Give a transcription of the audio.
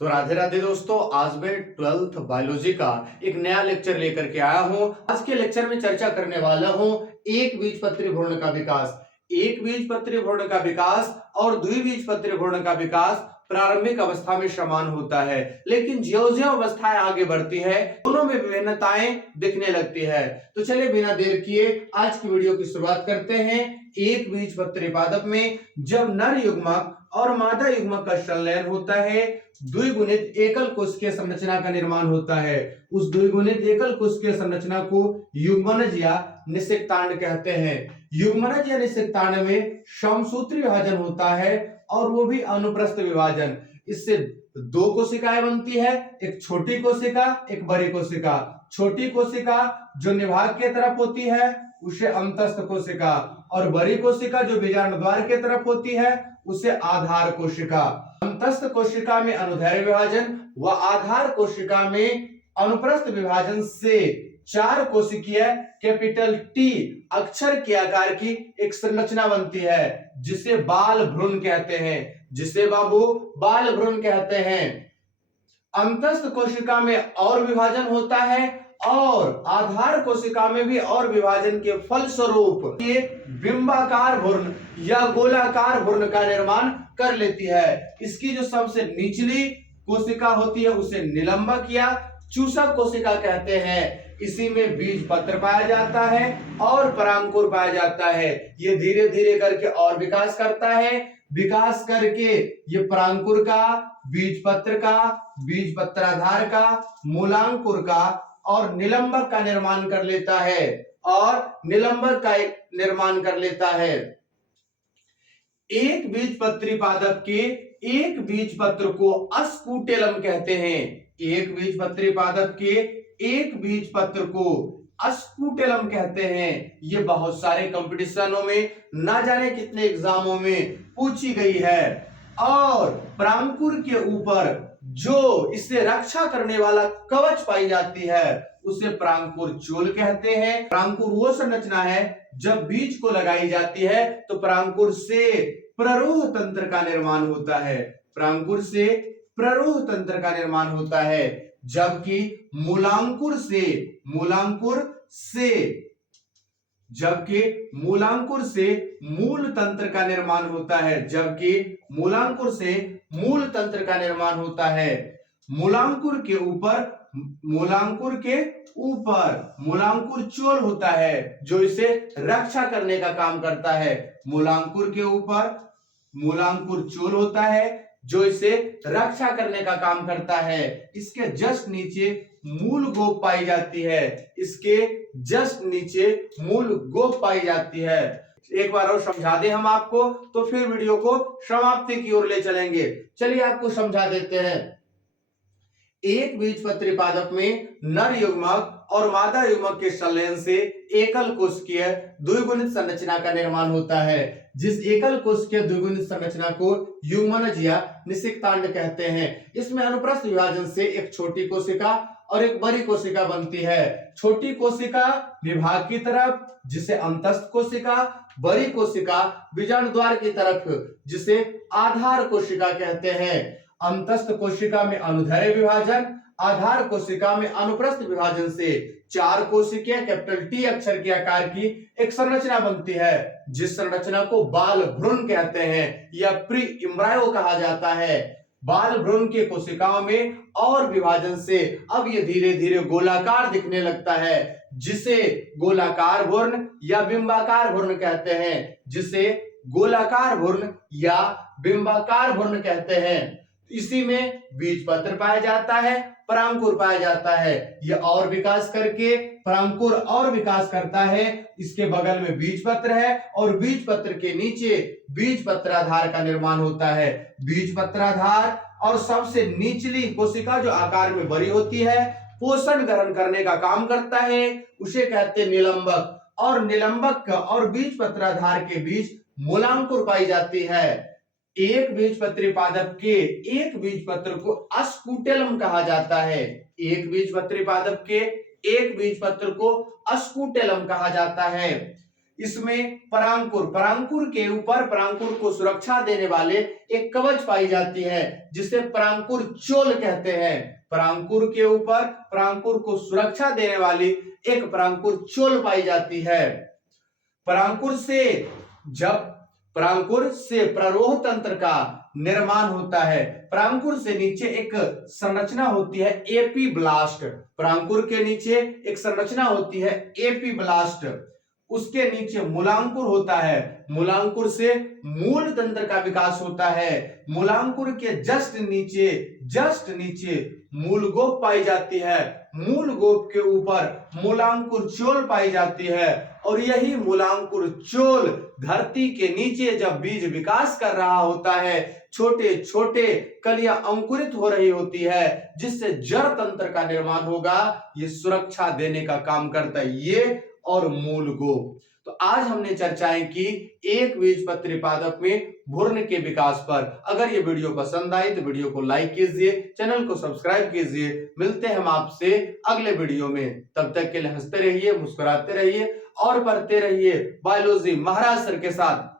तो राधे राधे दोस्तों, आज मैं 12th बायोलॉजी का एक नया लेक्चर लेकर के आया हूं। आज के लेक्चर में चर्चा करने वाला हूं एक बीजपत्री भ्रूण का विकास। एक बीजपत्री भ्रूण का विकास और द्विबीजपत्री भ्रूण का विकास प्रारंभिक अवस्था में समान होता है, लेकिन ज्यो-ज्यो अवस्थाएं आगे बढ़ती है दोनों में विभिन्नताएं दिखने लगती है। तो चलिए बिना देर किए आज की वीडियो की शुरुआत करते हैं। एक बीजपत्री पादप में जब नर युग्मक और मादा युग्मक का संलयन होता है, द्विगुणित एकल कोशिकीय संरचना का निर्माण होता है। उस द्विगुणित एकल कोशिकीय संरचना को युग्मनज या निषेकांड कहते हैं। युग्मनज या निषेकांड में समसूत्री विभाजन होता है और वो भी अनुप्रस्थ विभाजन। इससे दो कोशिकाएं बनती है, एक छोटी कोशिका एक बड़ी कोशिका। छोटी कोशिका जो निभाग के तरफ होती है उसे अंतस्थ कोशिका, और बड़ी कोशिका जो बीजाणु द्वार के तरफ होती है उसे आधार कोशिका। अंतस्थ कोशिका में अनुदैर्घ्य विभाजन व आधार कोशिका में अनुप्रस्थ विभाजन से चार कोशिकीय कैपिटल टी अक्षर के आकार की एक संरचना बनती है, जिसे बाल भ्रूण कहते हैं। जिसे बाबू बाल भ्रूण कहते हैं। अंतस्थ कोशिका में और विभाजन होता है और आधार कोशिका में भी और विभाजन के फलस्वरूप ये बिंबाकार भ्रूण या गोलाकार भ्रूण का निर्माण कर लेती है। इसकी जो सबसे निचली कोशिका होती है उसे निलंबक या चूसक कोशिका कहते हैं। इसी में बीज पत्र पाया जाता है और परांकुर पाया जाता है। ये धीरे धीरे करके और विकास करता है। विकास करके ये परांकुर का, बीज पत्र का, बीज पत्राधार का, मूलांकुर का और निलंबक का निर्माण कर लेता है एक निर्माण कर लेता है। एक बीजपत्री पादप के एक बीजपत्र को अस्कुटेलम कहते हैं। एक बीजपत्री पादप के एक बीजपत्र को अस्कुटेलम कहते हैं। ये बहुत सारे कंपटीशनों में ना जाने कितने एग्जामों में पूछी गई है। और परांकुर के ऊपर जो इससे रक्षा करने वाला कवच पाई जाती है उसे परांकुर चोल कहते हैं। परांकुर वो संरचना है जब बीज को लगाई जाती है तो परांकुर से प्ररोह तंत्र का निर्माण होता है। परांकुर से प्ररोह तंत्र का निर्माण होता है, जबकि मूलांकुर से मूल तंत्र का निर्माण होता है। मूल तंत्र का निर्माण होता है। मूलांकुर के ऊपर मूलांकुर चोल होता है जो इसे रक्षा करने का काम करता है। मूलांकुर के ऊपर मूलांकुर चोल होता है जो इसे रक्षा करने का काम करता है। इसके जस्ट नीचे मूल गोप पाई जाती है। एक बार और समझा दें हम आपको तो फिर वीडियो को समाप्ति की ओर ले चलेंगे। चलिए आपको समझा देते हैं। एक बीजपत्री पादप में नर युग्मक और मादा युग्मक के संलयन से एकल कोशिकीय द्विगुणित संरचना का निर्माण होता है। जिस एकल कोशिकीय द्विगुणित संरचना को युग्मनज या निषेकांड कहते हैं। इसमें अनुप्रस्थ विभाजन से एक छोटी कोशिका और एक बड़ी कोशिका बनती है। छोटी कोशिका विभाग की तरफ जिसे अंतस्थ कोशिका, बड़ी कोशिका बीजाणु द्वार की तरफ जिसे आधार कोशिका कहते हैं। अंतस्थ कोशिका में अनुदैर्घ्य विभाजन, आधार कोशिका में अनुप्रस्थ विभाजन से चार कोशिकीय कैपिटल टी अक्षर के आकार की एक संरचना बनती है, जिस संरचना को बाल भ्रूण कहते हैं या प्री एम्ब्रायो कहा जाता है। बाल भ्रूण के कोशिकाओं में और विभाजन से अब ये धीरे धीरे गोलाकार दिखने लगता है, जिसे गोलाकार भ्रूण या बिंबाकार भ्रूण कहते हैं। इसी में बीज पत्र पाया जाता है, परांकुर पाया जाता है। यह और विकास करके परांकुर और विकास करता है। इसके बगल में बीज पत्र है और बीज पत्र के नीचे बीज पत्राधार का निर्माण होता है। बीज पत्राधार और सबसे निचली कोशिका जो आकार में बड़ी होती है, पोषण ग्रहण करने का काम करता है, उसे कहते हैं निलंबक। और निलंबक और बीज पत्राधार के बीच मूलांकुर पाई जाती है। एक बीजपत्री पादप के एक बीजपत्र को अस्कुटेलम कहा जाता है। एक बीजपत्री पादप के एक बीजपत्र को अस्कुटेलम कहा जाता है। इसमें परांकुर, परांकुर के ऊपर परांकुर को सुरक्षा देने वाले एक कवच पाई जाती है जिसे परांकुर चोल कहते हैं। परांकुर के ऊपर परांकुर को सुरक्षा देने वाली एक परांकुर चोल पाई जाती है। परांकुर से प्ररोह तंत्र का निर्माण होता है। परांकुर से नीचे एक संरचना होती है एपीब्लास्ट। परांकुर के नीचे एक संरचना होती है एपीब्लास्ट, उसके नीचे मूलांकुर होता है। मूलांकुर से मूल तंत्र का विकास होता है। मूलांकुर के जस्ट नीचे मूल गोप पाई जाती है। मूल गोप के ऊपर मूलांकुर चोल पाई जाती है और यही मूलांकुर चोल धरती के नीचे जब बीज विकास कर रहा होता है, छोटे छोटे कलियां अंकुरित हो रही होती है जिससे जड़ तंत्र का निर्माण होगा, ये सुरक्षा देने का काम करता है ये और मूल गोप। तो आज हमने चर्चाएं की एक बीजपत्री पादप में भ्रूण के विकास पर। अगर ये वीडियो पसंद आई तो वीडियो को लाइक कीजिए, चैनल को सब्सक्राइब कीजिए। मिलते हैं हम आपसे अगले वीडियो में, तब तक के लिए हंसते रहिए, मुस्कुराते रहिए और पढ़ते रहिए बायोलॉजी महाराज सर के साथ।